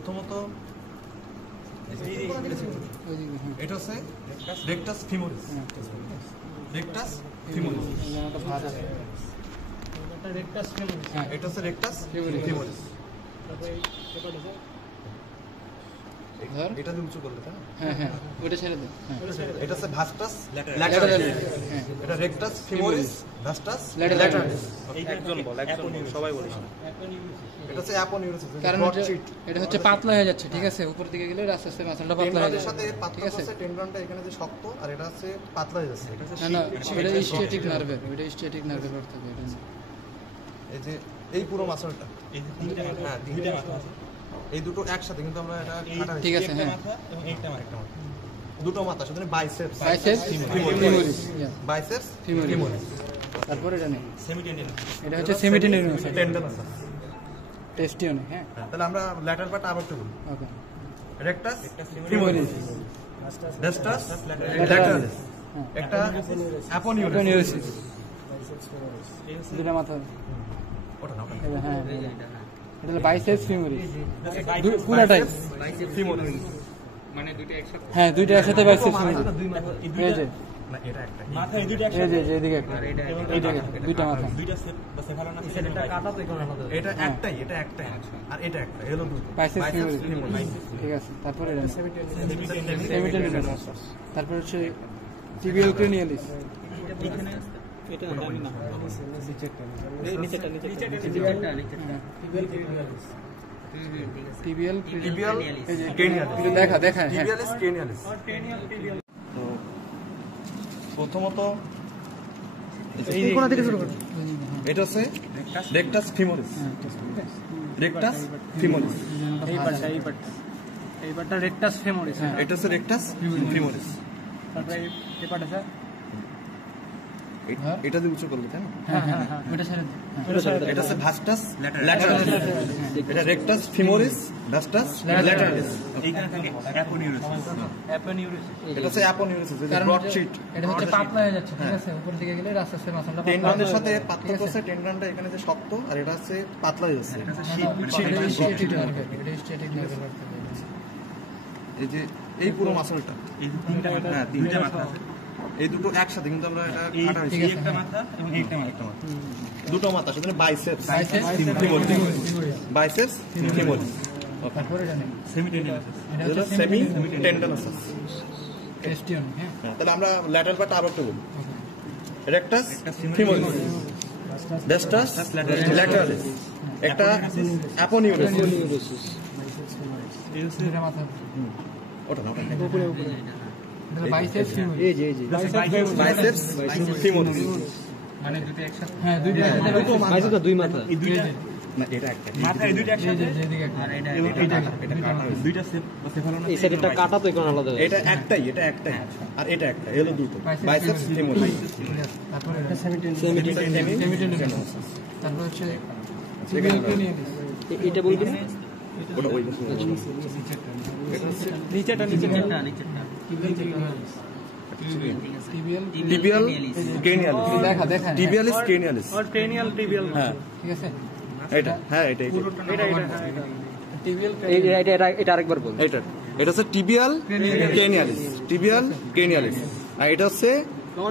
প্রথমত এটা হচ্ছে রেকটাস ফিমোরিস। রেকটাস ফিমোরিস, এটা হচ্ছে রেকটাস ফিমোরিস। এটা দিয়ে উঁচু করলে তাই না? হ্যাঁ হ্যাঁ, ওটা ছেড়ে দে। এটা হচ্ছে ভাস্টাস ল্যাটারালিস। এটা রেকটাস ফিমোরিস ভাস্টাস ল্যাটারালিস। একজন বল, সবাই বলিস। এটা হচ্ছে অ্যাপোনিউরাস, কারণ এটা হচ্ছে পাতলা হয়ে যাচ্ছে, ঠিক আছে? উপর দিকে গেলে আস্তে আস্তে মাসলটা পাতলা হয়ে যাচ্ছে। সাথে পাতলা হচ্ছে টেন্ডনটা এখানে যে শক্ত, আর এটা হচ্ছে পাতলা হয়ে যাচ্ছে। না না, এটা স্ট্যাটিক নার্ভের, এটা স্ট্যাটিক নার্ভের অর্থ এটা। এই যে এই পুরো মাসলটা, এই যে তিনটা মাথা, এই দুটো একসাথে কিন্তু আমরা এটা কাটা হয়েছে। ঠিক আছে, হ্যাঁ, এবং একটা মাথা, দুটো মাথা শুধু বাইসেপস ফিমোরিস, বাইসেপস ফিমোরিস। তারপর এটা নেই সেমিটেন্ডিনাস, এটা হচ্ছে সেমিটেন্ডিনাস টেন্ডনাস টেস্টিও নেই। হ্যাঁ, তাহলে আমরা ল্যাটারাল পার্ট আবার একটু বলি। ওকে, রেকটাস ফিমোরিস, ভাস্টাস ল্যাটারালিস, একটা অ্যাপোনিউরাস, দুটো মাথা, ওটা না, হ্যাঁ, এটা হলো বাইসেপস ফিমোরিস পুরোটাই ফিমোরিস মানে দুটো একসাথে। হ্যাঁ, দুইটা একসাথে বাইসেপস ফিমোরিস। এই যে না, এটা একটা মাথা এই দুটো এই যে এদিকে একটা, এইদিকে দুইটা মাথা, দুইটা সেট বা সেফালোনাস এটা কাটা তো এখানে আলাদা। এটা একটাই, এটা একটাই, আর এটা একটা, এলো দুটো বাইসেপস বাইসেপস ফিমোরিস। ফিমোরিস। ঠিক আছে, তারপর এটা সেমিটেন্ডিনাস, তারপর হচ্ছে টিবিয়াল ক্রেনিয়ালিস। এখানে এটা জানি না, নিচেটা টিবিয়াল টিবিয়াল ক্রেনিয়ালিস, দেখা হ্যাঁ। টিবিয়ালিস ক্রেনিয়ালিস। তো প্রথমত এই কোণা থেকে শুরু করুন। এটা হচ্ছে রেকটাস ফিমোরিস। রেকটাস ফিমোরিস, এই পার্টটা রেকটাস ফেমোরিস। এটা হচ্ছে রেকটাস ফিমোরিস। তারপরে এই পার্ট আছে, এটা দিয়ে উঁচু করলে তাই না? হ্যাঁ হ্যাঁ হ্যাঁ, ওটা ছেড়ে দে। এটা হচ্ছে ভাস্টাস ল্যাটারালিস। এটা রেকটাস ফিমোরিস ভাস্টাস ল্যাটারালিস। এইখানে থাকে অ্যাপোনিউরাস। এটা হচ্ছে অ্যাপোনিউরাস, যেটা কারণ ব্রড শিট। এটা হচ্ছে পাতলা হয়ে যাচ্ছে, ঠিক আছে? উপর দিকে গেলে আস্তে আস্তে মাসলটা টেন্ডনের সাথে পার্থক্য হচ্ছে টেন্ডনটা এখানে যে শক্ত, আর এটা হচ্ছে পাতলা হয়ে যাচ্ছে। এই যে এই পুরো মাসলটা, হ্যাঁ, তিনটা মাথা, এই দুটো একসাথে কিন্তু আমরা এটা কাটা হয়েছে। একটা মাথা এবং একটা মাথা, দুটো মাথা শুধু বাইসেপস ফিমোরিস, বাইসেপস ফিমোরিস। তারপর এটা নেই সেমিটেন্ডিনাস। এটা এটা হচ্ছে সেমি টেন্ডনাস। টেস্টিও নেই। হ্যাঁ, তাহলে আমরা ল্যাটারাল পার্ট আবার একটু বলি। রেকটাস ফিমোরিস, ভাস্টাস ল্যাটারালিস, একটা অ্যাপোনিউরাস, দুইটা মাথা, ওটা না, ওটা উপরে এটা বাইসেপস ফিমোরিস। এই যে বাইসেপস ফিমোরিস। মানে দুটো একসাথে। হ্যাঁ, দুইটা একসাথে বাইসেপস, দুই মাথা, এই দুইটা না, এটা একটা, মাথা এই দুটো একসাথে, এদিকে একটা, আর এটা এটা কাটা হয়েছে। দুইটা সেট বা সেফালোনাস। এই সাইডটা কাটা তো এখানে আলাদা। এটা একটাই, এটা একটাই, আর এটা একটা, এলো দুটো বাইসেপস ফিমোরিস। তারপর এটা সেমিটেন্ডিনাস, তারপর হচ্ছে টিবিয়াল ক্রেনিয়ালিস। এটা বলবেন ওটা ওই নিচেটা টিবিয়াল ক্রেনিয়ালিস, দেখা টিবিয়ালিস ক্রেনিয়ালিস। হ্যাঁ, ঠিক আছে, এটা, হ্যাঁ, এটা টিবিয়াল এটা আরেকবার বলুন। এটা হচ্ছে টিবিয়াল ক্রেনিয়ালিস, টিবিয়াল ক্রেনিয়ালিস। আর এটা হচ্ছে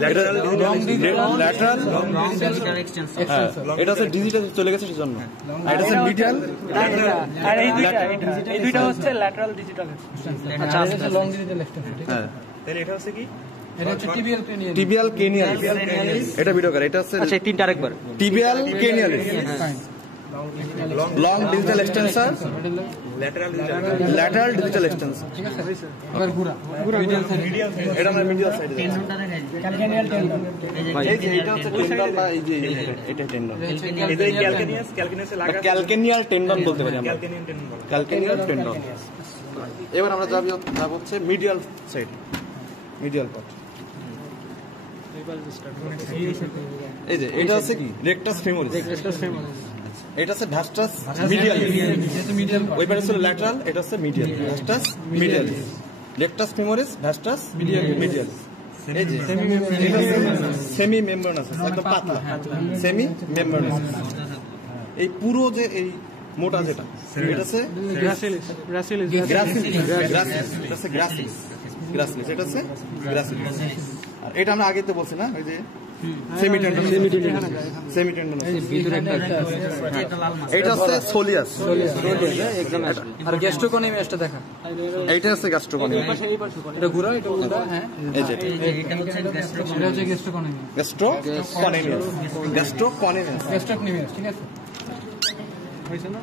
ল্যাটারাল, এটা হচ্ছে ডিজিটাল চলে গেছে সেজন্য। আর এটা হচ্ছে মিডিয়াল, আর এই দুইটা হচ্ছে ল্যাটারাল ডিজিটাল এক্সটেনশন। আচ্ছা, এটা হচ্ছে লং ডিজিটাল এক্সটেনশন। ঠিক আছে, হ্যাঁ, তাহলে এটা হচ্ছে কি? এটা হচ্ছে টিবিয়াল ক্রেনিয়ালিস। টিবিয়াল ক্রেনিয়ালিস, এটা ভিডিও করে। এটা হচ্ছে আচ্ছা, এই তিনটা আরেকবার। Tibial cranialis, long digital extension, lateral digital extension. ঠিক আছে, এবার ঘোরা মিডিয়াল সাইড, এটা আমরা মিডিয়াল সাইডে ক্যালকেনিয়াল টেন্ডন। এই যে এটা হচ্ছে টেন্ডন, বা এই যে এটা টেন্ডন, এই যে ক্যালকেনিয়াসে লাগা, ক্যালকেনিয়াল টেন্ডন বলতে পারি আমরা, ক্যালকেনিয়ান টেন্ডন বলে। Calcaneal tendon. এবার আমরা যাব হচ্ছে মিডিয়াল সাইড, মিডিয়াল পার্ট। এই যে এটা হচ্ছে কি রেকটাস ফিমোরিস, এটা হচ্ছে ভাস্টাস মিডিয়ালিস। যেটা মিডিয়াল ওই পারে হচ্ছে ল্যাটারাল, এটা হচ্ছে মিডিয়াল, ভাস্টাস মিডিয়ালিস। Rectus femoris, ভাস্টাস মিডিয়ালিস। এই যে সেমি মেমব্রেনাস, একদম পাতলা, সেমি মেমব্রেনাস। এই পুরো যে এই মোটা যেটা এটা হচ্ছে গ্রাসিলিস গ্রাসিলিস গ্রাসিলিস এটা হচ্ছে গ্রাসিলিস গ্রাসিলিস এটা হচ্ছে গ্রাসিলিস আর এটা আমরা আগে তো বলছি না ওই যে সেমিটেন্ডন এটা হচ্ছে সোলিয়াস এক্সাম আসবে আর গ্যাস্ট্রোকনিমিয়াসটা দেখা এইটা হচ্ছে গ্যাস্ট্রোকনিমিয়াস এটা ঘোরা এটা উল্টা হ্যাঁ এই যে এটা হচ্ছে গ্যাস্ট্রোকনিমিয়াস গ্যাস্ট্রোকনিমিয়াস গ্যাস্ট্রোকনিমিয়াস ঠিক আছে হইছে না